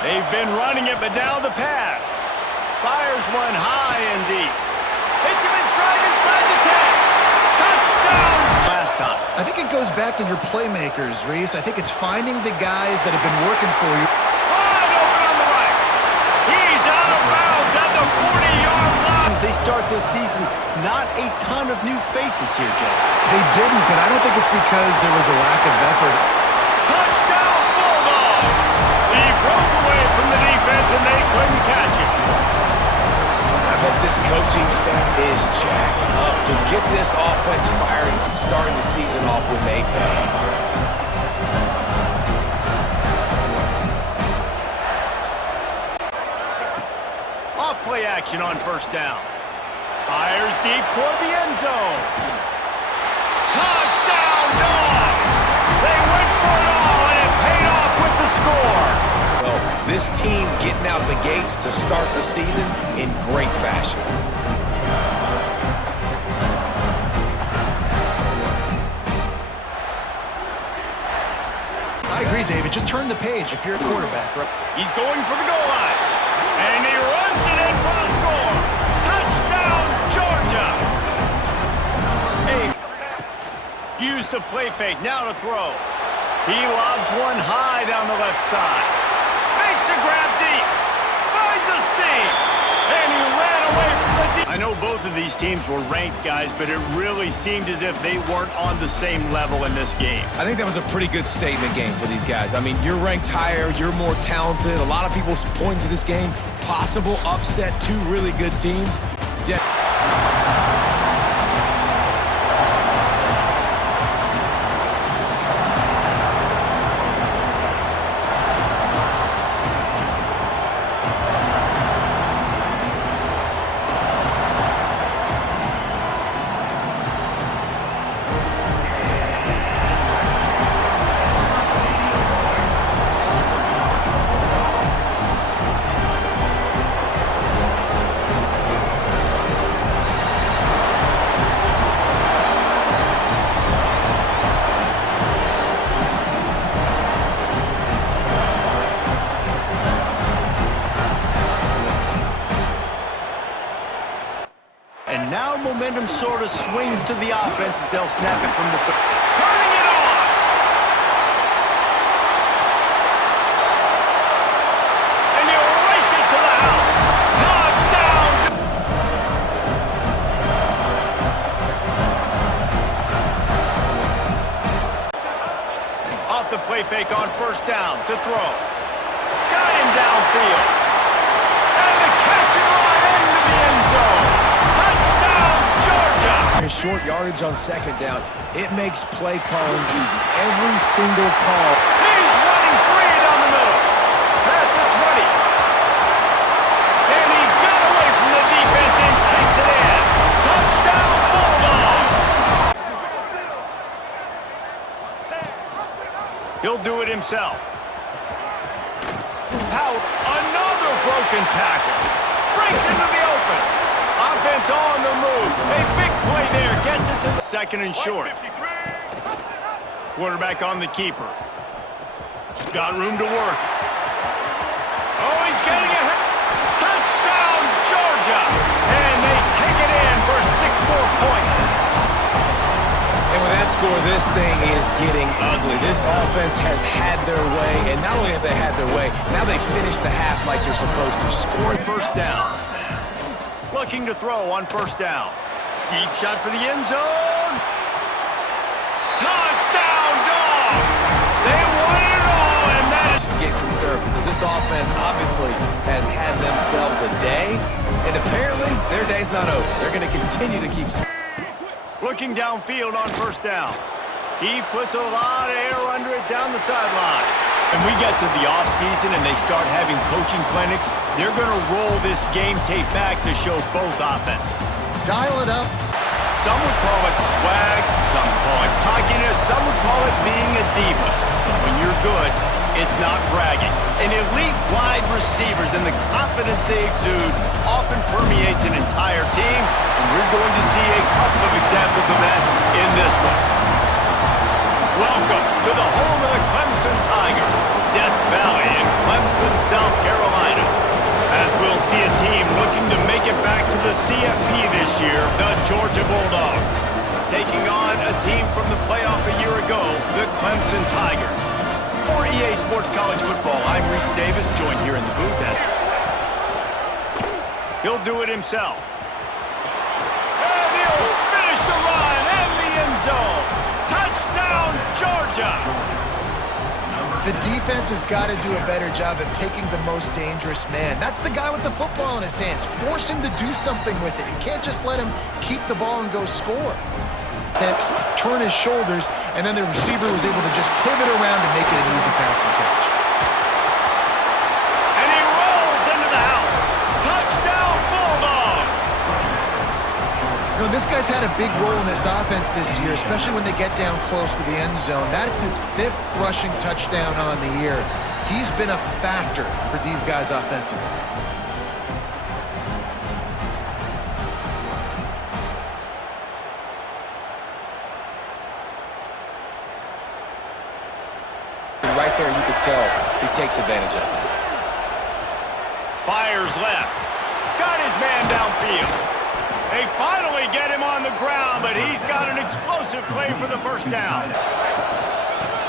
They've been running it, but now the pass. Fires one high and deep. Hits him in stride inside the 10. Touchdown! Last time. I think it goes back to your playmakers, Reese. I think it's finding the guys that have been working for you. Wide open on the right. He's out of bounds at the 40-yard line. As they start this season, not a ton of new faces here, Jesse. They didn't, but I don't think it's because there was a lack of effort. Touchdown, Bulldogs! He broke away from the defense, and they couldn't catch him. I bet this coaching staff is jacked up to get this offense firing, starting the season off with a bang. Off-play action on first down. Fires deep toward the end zone. Touchdown, Dogs! They went for it all, and it paid off with the score. Well, this team getting out the gates to start the season in great fashion. I agree, David. Just turn the page if you're a quarterback. Right? He's going for the goal line. And he runs it in for the score. Touchdown, Georgia! Hey, used the play fake, now to throw. He lobs one high down the left side. Makes a grab deep. Finds a seam. And he ran away from the deep. I know both of these teams were ranked, guys, but it really seemed as if they weren't on the same level in this game. I think that was a pretty good statement game for these guys. I mean, you're ranked higher, you're more talented. A lot of people point to this game. Possible upset, two really good teams. And now momentum sort of swings to the offense as they'll snap it from the... Turning it on! And he'll race it to the house! Touchdown! Off the play fake on first down to throw. Got him downfield. And the catch and run into the end zone. Short yardage on second down. It makes play calling easy. Every single call. He's running free down the middle. Past the 20. And he got away from the defense and takes it in. Touchdown, Bulldogs. He'll do it himself. Powell, another broken tackle. Breaks into the open. Offense on the move. A big play there. Gets it to the second and short. Quarterback on the keeper. Got room to work. Oh, he's getting ahead. Touchdown, Georgia. And they take it in for 6 more points. And with that score, this thing is getting ugly. This offense has had their way, and not only have they had their way, now they finish the half like you're supposed to. Score first down. Looking to throw on first down. Deep shot for the end zone. Touchdown, Dogs! They won it all, and that is... Get conservative, because this offense obviously has had themselves a day, and apparently their day's not over. They're going to continue to keep... Looking downfield on first down. He puts a lot of air under it down the sideline. When we get to the offseason and they start having coaching clinics, they're going to roll this game tape back to show both offenses. Dial it up. Some would call it swag, some call it cockiness, some would call it being a diva. But when you're good, it's not bragging. An elite wide receivers and the confidence they exude often permeates an entire team, and we're going to see a couple of examples of that in this one. Welcome to the home of the Clemson Tigers, Death Valley in Clemson, South year, the Georgia Bulldogs, taking on a team from the playoff a year ago, the Clemson Tigers. For EA Sports College Football, I'm Reese Davis, joined here in the booth. He'll do it himself. And he'll finish the run and the end zone. Touchdown, Georgia! The defense has got to do a better job of taking the most dangerous man. That's the guy with the football in his hands. Force him to do something with it. You can't just let him keep the ball and go score. Hips, turn his shoulders, and then the receiver was able to just pivot around and make it an easy pass and catch. And he rolls into the house. Touchdown, Bulldogs! You know, this guy's had a big role in this offense this year, especially when they get down close to the end zone. That's his 5th rushing touchdown on the year. He's been a factor for these guys offensively. And right there, you could tell he takes advantage of it. Fires left. Got his man downfield. They finally get him on the ground, but he's got an explosive play for the first down.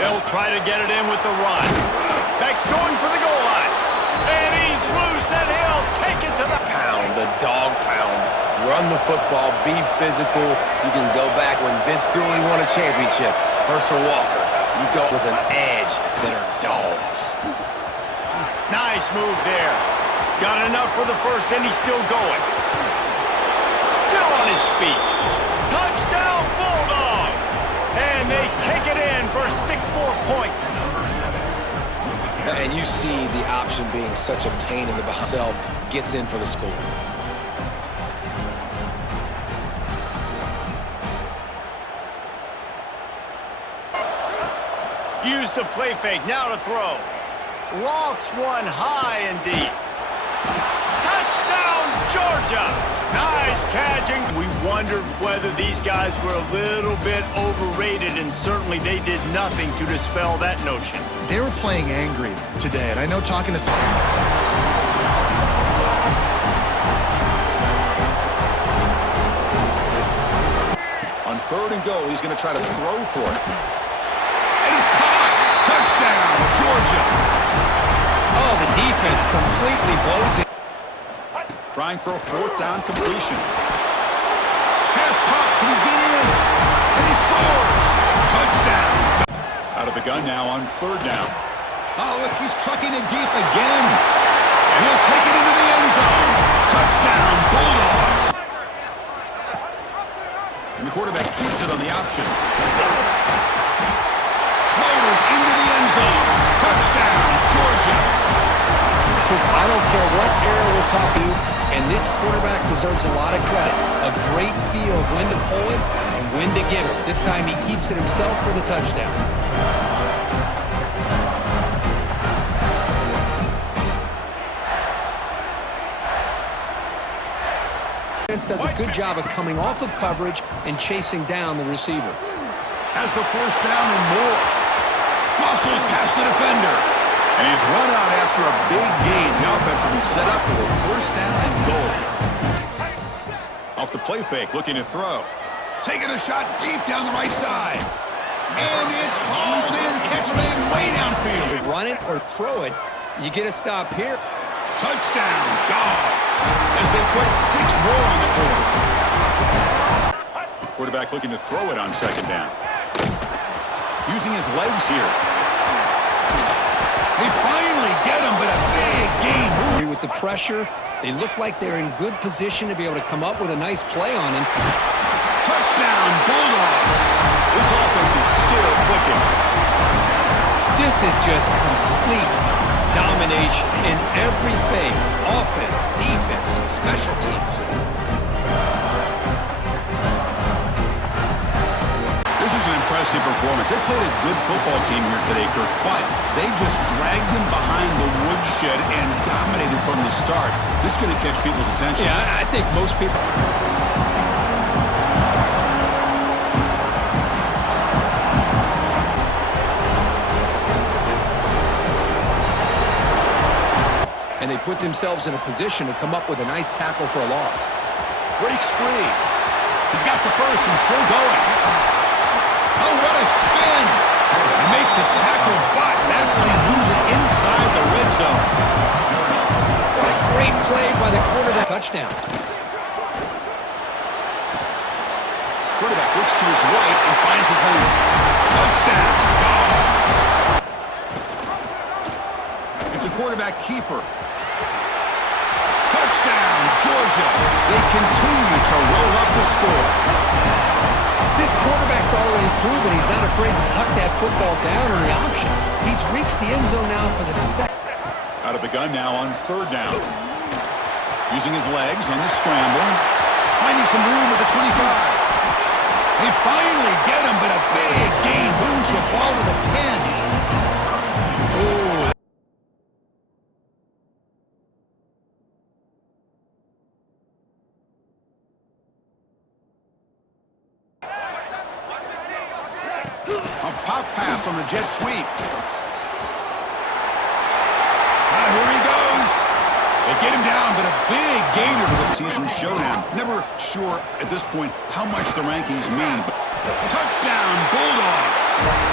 They'll try to get it in with the run. Beck's going for the goal line. And he's loose, and he'll take it to the Pound, the dog pound. Run the football, be physical. You can go back when Vince Dooley won a championship. Herschel Walker, you go with an edge that are dogs. Nice move there. Got enough for the first, and he's still going. Still on his feet. Touchdown, Bulldogs! And they take it in for 6 more points. And you see the option being such a pain in the behind himself, gets in for the score. Use the play fake, now to throw. Lofts one high and deep. Touchdown, Georgia! Nice catching. We wondered whether these guys were a little bit overrated, and certainly they did nothing to dispel that notion. They were playing angry today, and I know talking to some... On 3rd and goal, he's going to try to throw for it. And it's caught! Touchdown, Georgia! Oh, the defense completely blows it. Trying for a 4th down completion. Pass caught. Can he get in? And he scores! Touchdown! Out of the gun now on 3rd down. Oh, look, he's trucking it deep again. And he'll take it into the end zone. Touchdown, Bulldogs! And the quarterback keeps it on the option. Motors into the end zone. Touchdown, Georgia! Because I don't care what era we're talking, and this quarterback deserves a lot of credit. A great feel of when to pull it and when to give it. This time he keeps it himself for the touchdown. Defense does a good job of coming off of coverage and chasing down the receiver. Has the 1st down and more. Muscles past the defender. And he's run out after a big gain. The offense will be set up with a 1st down and goal. Off the play fake, looking to throw. Taking a shot deep down the right side. And it's hauled in. Catch made way downfield. Run it or throw it, you get a stop here. Touchdown, Dogs. As they put 6 more on the board. Quarterback looking to throw it on 2nd down. Using his legs here. They finally get him, but a big gain. With the pressure, they look like they're in good position to be able to come up with a nice play on him. Touchdown, Bulldogs! This offense is still clicking. This is just complete domination in every phase. Offense, defense, special teams. This is an impressive performance. They played a good football team here today, Kirk, but they just dragged them behind the woodshed and dominated from the start. This is going to catch people's attention. Yeah, I think most people... And they put themselves in a position to come up with a nice tackle for a loss. breaks free. He's got the first and still going. Oh, what a spin! And make the tackle, but that play moves it inside the red zone. What a great play by the quarterback. Touchdown. Quarterback looks to his right and finds his home. Touchdown, Dogs! It's a quarterback keeper. Touchdown, Georgia! They continue to roll up the score. This quarterback's already proven he's not afraid to tuck that football down on the option. He's reached the end zone now for the second. Out of the gun now on third down. Using his legs on the scramble. Finding some room at the 25. They finally get him, but a big gain moves the ball to the 10. A pop pass on the jet sweep. Here he goes. They get him down, but a big gainer to the season showdown. Never sure at this point how much the rankings mean, but touchdown, Bulldogs.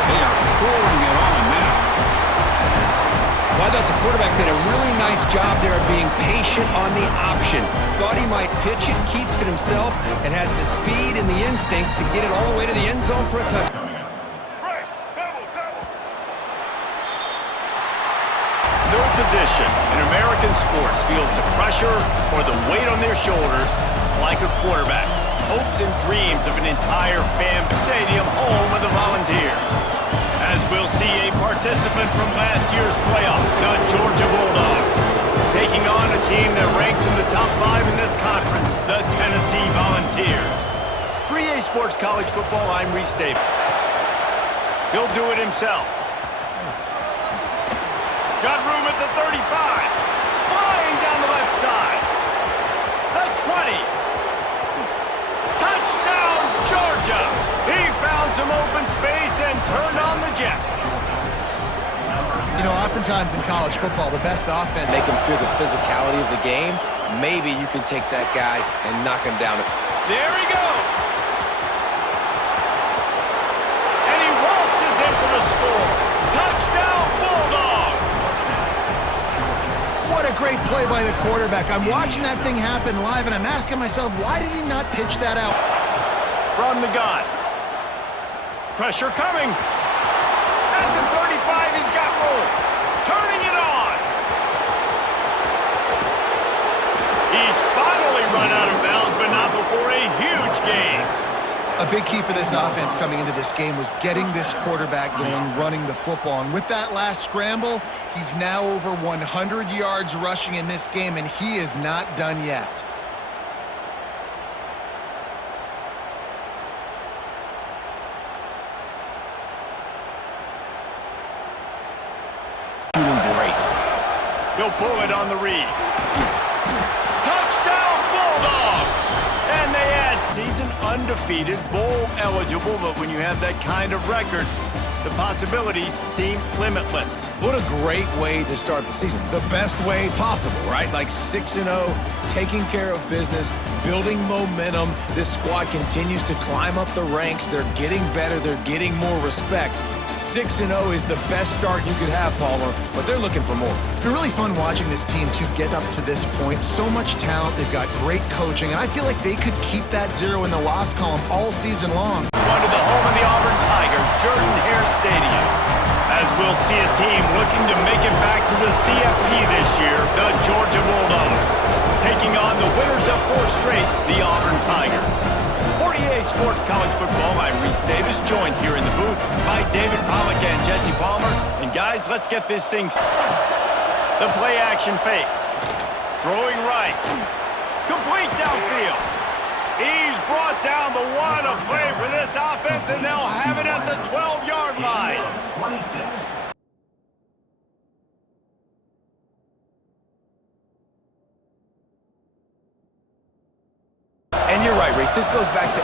They are pouring it on now. Well, I thought the quarterback did a really nice job there of being patient on the option. Thought he might pitch it, keeps it himself, and has the speed and the instincts to get it all the way to the end zone for a touchdown. No position in American sports feels the pressure or the weight on their shoulders like a quarterback. Hopes and dreams of an entire fan stadium home of the Volunteers. As we'll see a participant from last year's playoff, the Georgia Bulldogs, taking on a team that ranks in the top 5 in this conference, the Tennessee Volunteers. 3A Sports College Football, I'm Reese Davis. He'll do it himself. Got room at the 35. Flying down the left side. The 20. Touchdown, Georgia. He found some open space and turned on the Jets. You know, oftentimes in college football, the best offense... Make him feel the physicality of the game. Maybe you can take that guy and knock him down. There he goes. And he waltzes in for the score. Touchdown, Bulldogs. What a great play by the quarterback. I'm watching that thing happen live, and I'm asking myself, why did he not pitch that out? From the gun. Pressure coming. At the 35, he's got room. Turning it on. He's finally run out of bounds, but not before a huge gain. A big key for this offense coming into this game was getting this quarterback going, running the football. And with that last scramble, he's now over 100 yards rushing in this game, and he is not done yet. Doing great. He'll pull it on the read. Touchdown, Bulldogs! And they add season undefeated, bowl eligible, but when you have that kind of record, the possibilities seem limitless. What a great way to start the season. The best way possible, right? Like 6-0, taking care of business, building momentum. This squad continues to climb up the ranks. They're getting better. They're getting more respect. 6-0 is the best start you could have, Palmer, but they're looking for more. It's been really fun watching this team to get up to this point. So much talent. They've got great coaching, and I feel like they could keep that 0 in the loss column all season long. One to the home of the Auburn Tigers, Jordan-Hare Stadium. As we'll see a team looking to make it back to the CFP this year, the Georgia Bulldogs, taking on the winners of 4 straight, the Auburn Tigers. 48 Sports College Football, I'm Reese Davis, joined here in the booth by David Pollack and Jesse Palmer. And guys, let's get this thing started. The play action fake. Throwing right. Complete downfield. He's brought down, but what a play for this offense, and they'll have it at the 12-yard line. And you're right, Reese. This goes back to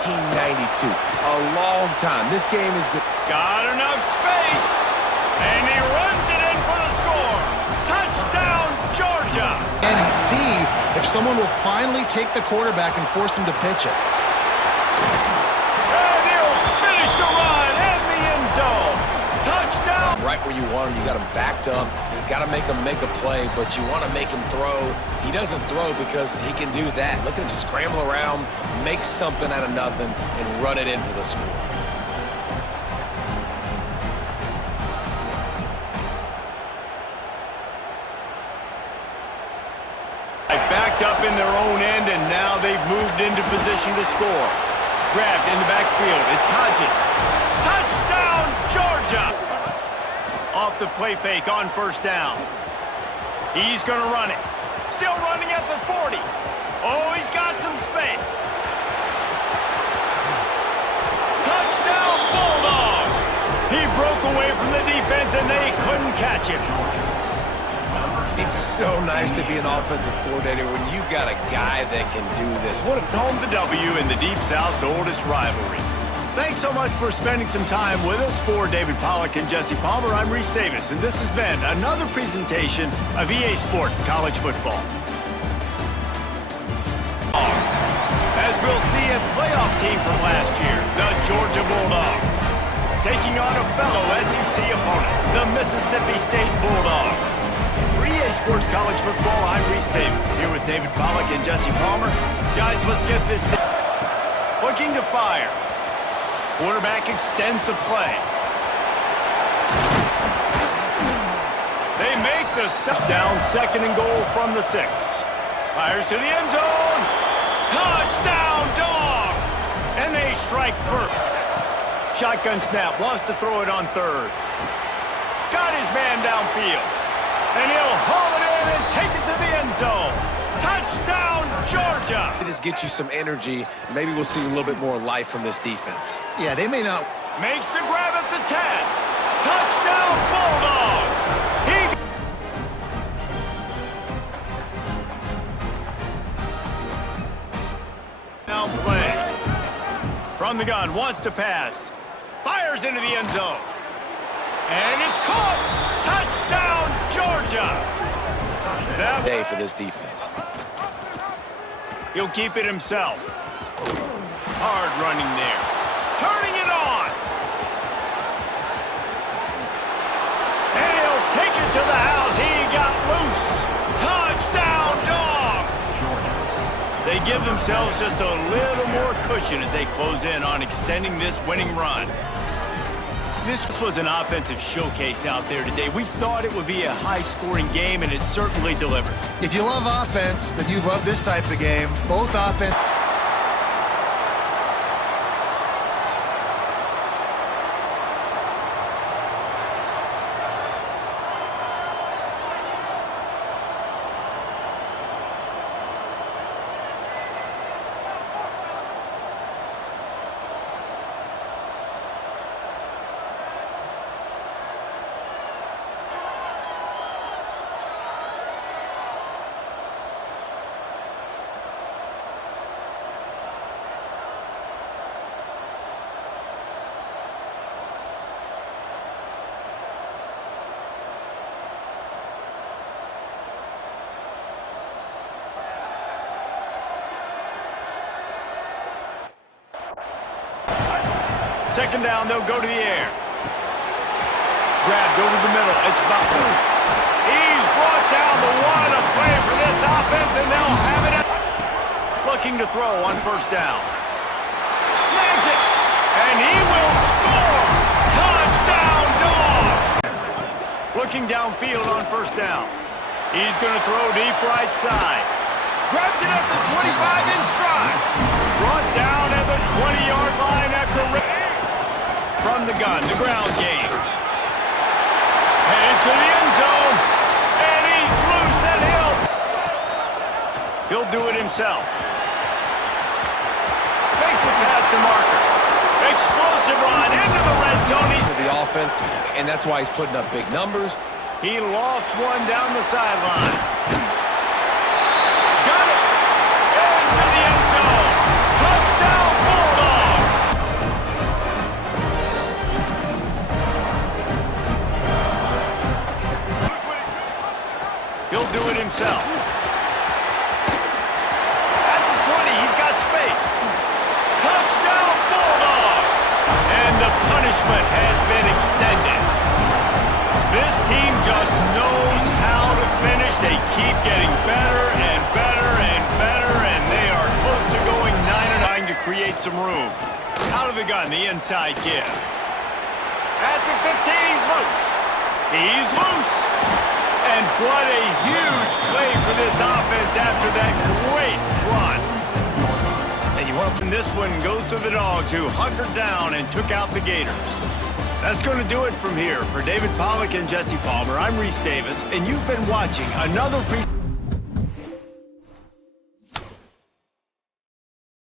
1892. A long time. This game has been... Got enough space, and he runs it in for the score. Touchdown, Georgia. And see if someone will finally take the quarterback and force him to pitch it. And he'll finish the run in the end zone. Touchdown. Right where you want him. You got him backed up. Got to make him make a play, but you want to make him throw. He doesn't throw because he can do that. Look at him scramble around, make something out of nothing, and run it in for the score. Backed up in their own end, and now they've moved into position to score. Grabbed in the backfield. It's Hodges. Touchdown, Georgia! Off the play fake on first down. He's going to run it. Still running at the 40. Oh, he's got some space. Touchdown, Bulldogs! He broke away from the defense, and they couldn't catch him. It's so nice to be an offensive coordinator when you got a guy that can do this. What a Home the W in the Deep South's oldest rivalry. Thanks so much for spending some time with us. For David Pollack and Jesse Palmer, I'm Reese Davis, and this has been another presentation of EA Sports College Football. As we'll see, a playoff team from last year, the Georgia Bulldogs, taking on a fellow SEC opponent, the Mississippi State Bulldogs. For EA Sports College Football, I'm Reese Davis, here with David Pollack and Jesse Palmer. Guys, let's get this thing. Looking to fire. Quarterback extends the play. They make the touchdown, second and goal from the 6. Fires to the end zone. Touchdown, Dogs! And they strike first. Shotgun snap, wants to throw it on third. Got his man downfield. And he'll haul it in and take it to the end zone. Touchdown, Georgia! This gets you some energy. Maybe we'll see a little bit more life from this defense. Yeah, they may not. Makes the grab at the 10. Touchdown, Bulldogs! Now play. From the gun, wants to pass. Fires into the end zone. And it's caught! Touchdown, Georgia! That Day for this defense. He'll keep it himself. Hard running there. Turning it on! And he'll take it to the house. He got loose. Touchdown, Dogs! They give themselves just a little more cushion as they close in on extending this winning run. This was an offensive showcase out there today. We thought it would be a high-scoring game, and it certainly delivered. If you love offense, then you love this type of game. Both offense. Second down, they'll go to the air. Grabbed over the middle. It's Butler. He's brought down the one. A play for this offense, and they'll have it. Looking to throw on first down. Snags it, and he will score. Touchdown, Dogs! Looking downfield on first down. He's going to throw deep right side. Grabs it at the 25 in stride. Brought down at the 20-yard line after... From the gun, the ground game. Headed to the end zone. And he's loose and he'll do it himself. Makes it past the marker. Explosive run into the red zone. He's For the offense, and that's why he's putting up big numbers. He lofts one down the sideline. Got it. Into the end zone. Touchdown, Bulldogs. He'll do it himself. punishment has been extended. This team just knows how to finish. They keep getting better and better and better, and they are close to going 9-9 to create some room. Out of the gun, the inside give. At the 15, he's loose. He's loose. And what a huge play for this offense after that great run. And you want to, this one goes to the Dogs, who hunkered down and took out the Gators. That's going to do it from here. For David Pollack and Jesse Palmer, I'm Reese Davis, and you've been watching another